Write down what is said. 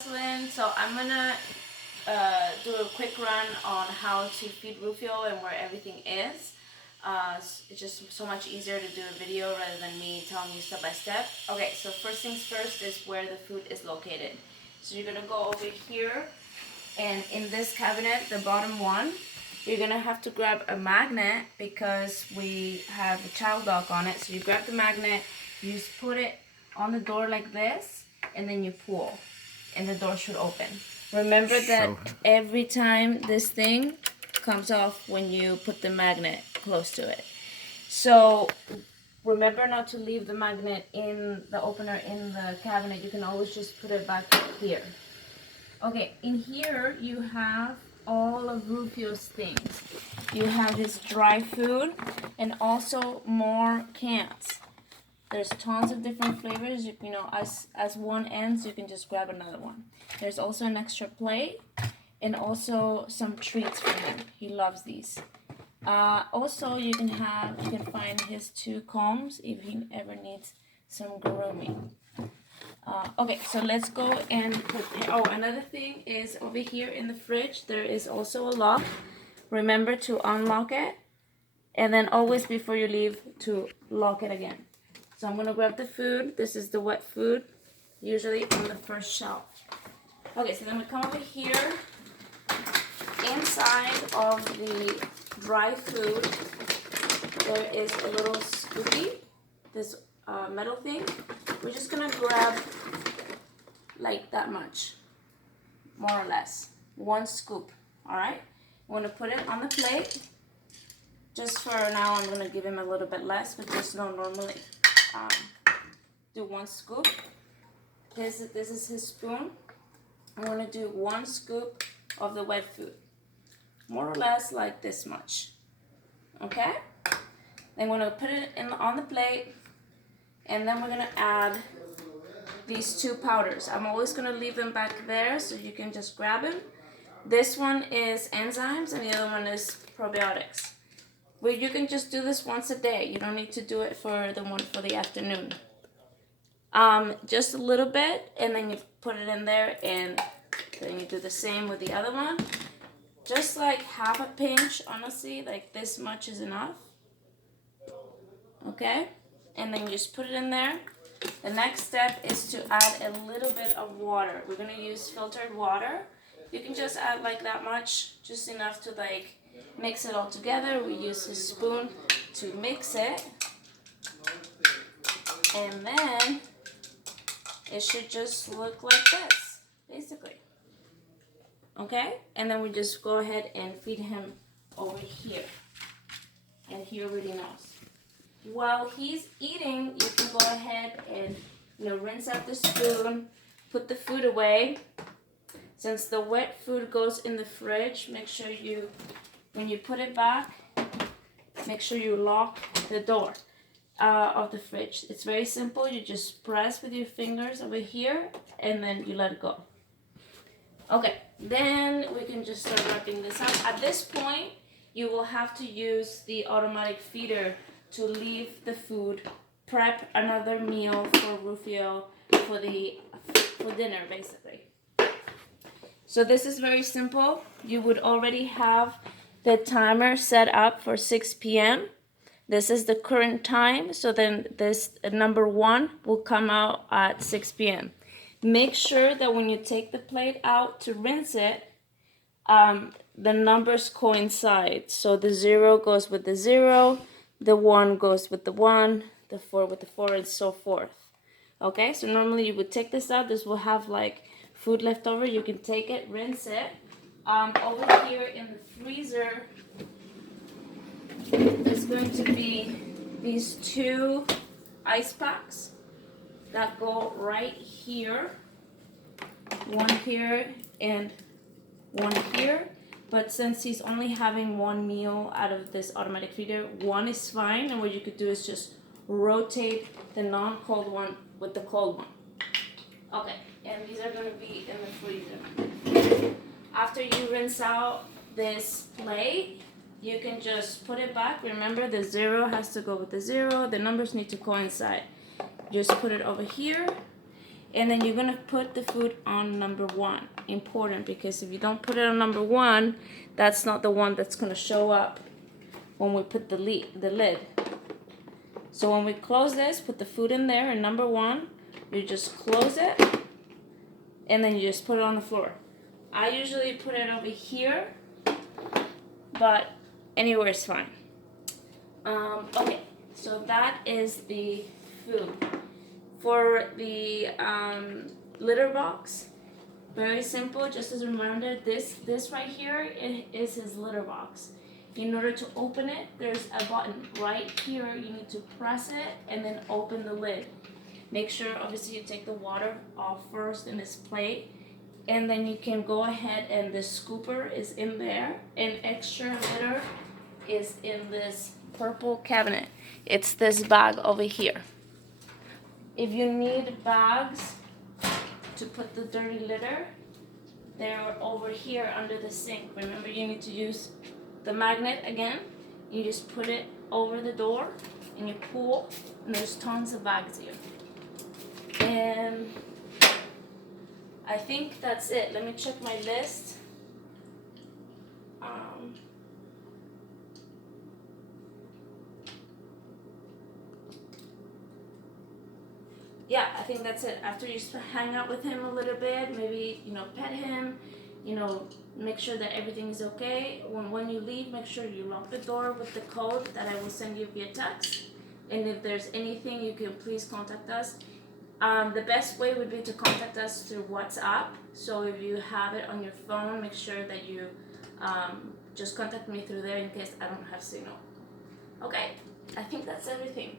So I'm gonna do a quick run on how to feed Rufio and where everything is. It's just so much easier to do a video rather than me telling you step by step. Okay, so first things first is where the food is located. So you're gonna go over here, and in this cabinet, the bottom one, you're gonna have to grab a magnet because we have a child lock on it. So you grab the magnet, you just put it on the door like this, and then you pull, and the door should open. Remember that every time this thing comes off when you put the magnet close to it. So remember not to leave the magnet in the opener in the cabinet. You can always just put it back here. Okay, in here you have all of Rufio's things. You have his dry food and also more cans. There's tons of different flavors. You know, as one ends, you can just grab another one. There's also an extra plate and also some treats for him. He loves these. Also, you can find his 2 combs if he ever needs some grooming. Okay, so let's go and prepare. Oh, another thing is over here in the fridge, there is also a lock. Remember to unlock it, and then always before you leave to lock it again. So I'm gonna grab the food. This is the wet food, usually on the first shelf. Okay, so then we come over here. Inside of the dry food, there is a little scoopy, this metal thing. We're just gonna grab like that much, more or less, 1 scoop. All right, I'm gonna put it on the plate. Just for now, I'm gonna give him a little bit less, but just normally do 1 scoop. This is his spoon. I'm gonna do 1 scoop of the wet food, more or less like this much. Okay. Then we're gonna put it on the plate, and then we're gonna add these 2 powders. I'm always gonna leave them back there so you can just grab them. This one is enzymes, and the other one is probiotics. Well, you can just do this once a day. You don't need to do it for the one for the afternoon. Just a little bit, and then you put it in there, and then you do the same with the other one. Just like half a pinch, honestly, like this much is enough. Okay, and then you just put it in there. The next step is to add a little bit of water. We're gonna use filtered water. You can just add like that much, just enough to like mix it all together. We use a spoon to mix it, and then it should just look like this, basically. Okay, and then we just go ahead and feed him over here, and he already knows. While he's eating, you can go ahead and rinse out the spoon, put the food away. Since the wet food goes in the fridge, make sure when you put it back, make sure you lock the door of the fridge. It's very simple. You just press with your fingers over here, and then you let it go. Okay, then we can just start wrapping this up. At this point, you will have to use the automatic feeder to leave the food, prep another meal for Rufio for dinner, basically. So this is very simple. You would already have the timer set up for 6 p.m. This is the current time, so then this number 1 will come out at 6 p.m. Make sure that when you take the plate out to rinse it, the numbers coincide. So the 0 goes with the 0, the 1 goes with the 1, the 4 with the 4, and so forth. Okay, so normally you would take this out. This will have like food left over. You can take it, rinse it. Over here in the freezer, there's going to be these 2 ice packs that go right here. 1 here and 1 here. But since he's only having 1 meal out of this automatic feeder, 1 is fine. And what you could do is just rotate the non-cold one with the cold one. Okay, and these are going to be in the freezer. After you rinse out this plate, you can just put it back. Remember, the 0 has to go with the 0. The numbers need to coincide. Just put it over here, And then you're gonna put the food on number 1. Important, because if you don't put it on number 1, that's not the one that's gonna show up when we put the lid. So when we close this, put the food in there, and number 1, you just close it, and then you just put it on the floor. I usually put it over here, but anywhere is fine. Okay, so that is the food. For the litter box, very simple. Just as a reminder, this right here is his litter box. In order to open it, there's a button right here. You need to press it and then open the lid. Make sure, obviously, you take the water off first in this plate, and then you can go ahead, and the scooper is in there, and extra litter is in this purple cabinet. It's this bag over here. If you need bags to put the dirty litter, they're over here under the sink. Remember, you need to use the magnet again. You just put it over the door and you pull, and there's tons of bags here. And I think that's it. Let me check my list. Yeah, I think that's it. After you hang out with him a little bit, maybe, pet him, make sure that everything is okay. When you leave, make sure you lock the door with the code that I will send you via text. And if there's anything, you can please contact us. The best way would be to contact us through WhatsApp. So if you have it on your phone, make sure that you just contact me through there in case I don't have signal. Okay, I think that's everything.